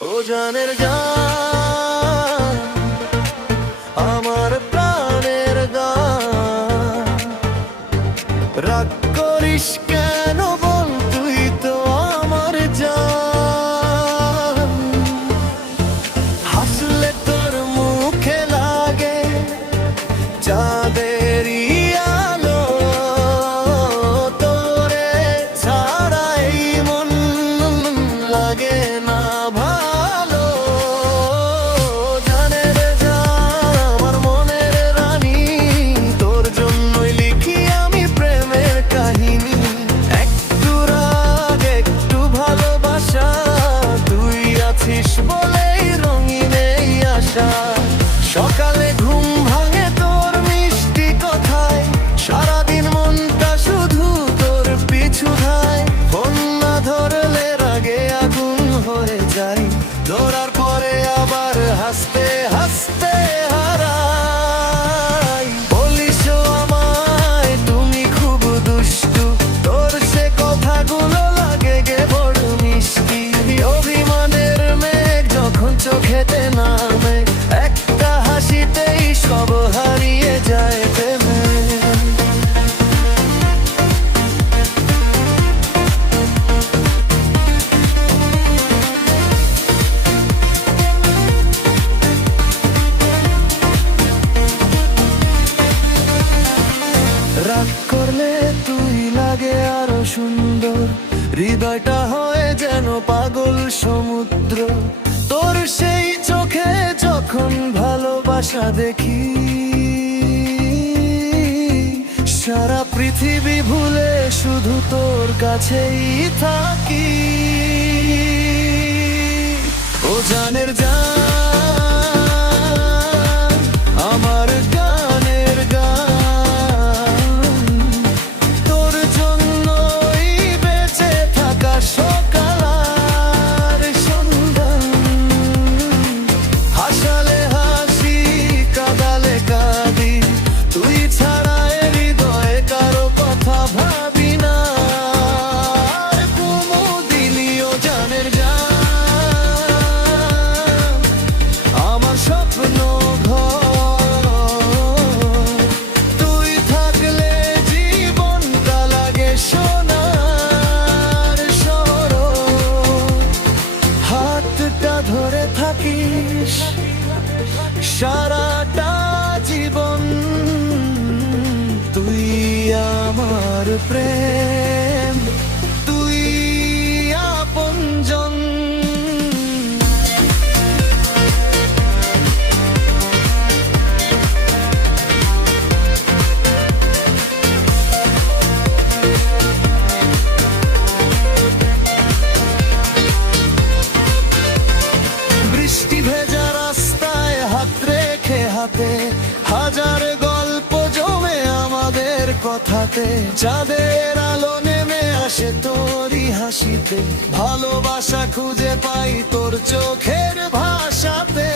ও জানের গান, আমার প্রাণের গান, রাগ করিস কেন বল, তুই তো আমার জান। হাসলে তোর মুখে লাগে চাঁদেরই আলো, তোরে ছাড়াই মন লাগে না ভালো। জানের জান, আমার মনের রানী, তোর জন্যই লিখি আমি প্রেমের কাহিনী। একটু রাগ একটু ভালোবাসা, তুই আছিস বলেই রঙিন এই আশা। সকালে ঘুম ভাঙে তোর মিষ্টি কথায়, সারাদিন মনটা শুধু তোর পিছু ধায়। ফোন না ধরলে রাগে আগুন হয়ে যায়, ধরার পরে আবার হাসতে হাসতে হারাই। বলিস আমায় তুমি খুব দুষ্টু, তোর সে কথাগুলো লাগে গে বড় মিষ্টি। অভিমানের মেঘ যখন চোখেতে নামে, একটা হাসিতেই সব হারিয়ে যায় প্রেমে। রাগ করলে তুই লাগে আরো সুন্দর, হৃদয়টা হয় যেন পাগল সমুদ্র। তোর সেই চোখে যখন ভালোবাসা দেখি, সারা পৃথিবী ভুলে শুধু তোর কাছেই থাকি। ও জানের জান, আমার গানের গান, তোর জন্যই বেঁচে থাকা সকাল আর সন্ধ্যা। হাসালে হাসি, কাঁদালে কাঁদি, তুই ছাড়া এ হৃদয়ে কারো কথা ভাবি না। আর কুমুদিনীও জানের জান, আমার স্বপ্ন ঘর, তুই থাকলে জীবনটা লাগে সোনার সরো। হাতটা ধরে থাকিস সারাটা জীবন, তুই আমার প্রেম, তুই আপনজন। বৃষ্টি ভেজা রাস্তায় হাত রেখে হাতে, হাজার গল্প জমে আমাদের কথাতে। চাঁদের আলো নেমে আসে তোরই হাসিতে, ভালোবাসা খুঁজে পাই তোর চোখের ভাষাতে।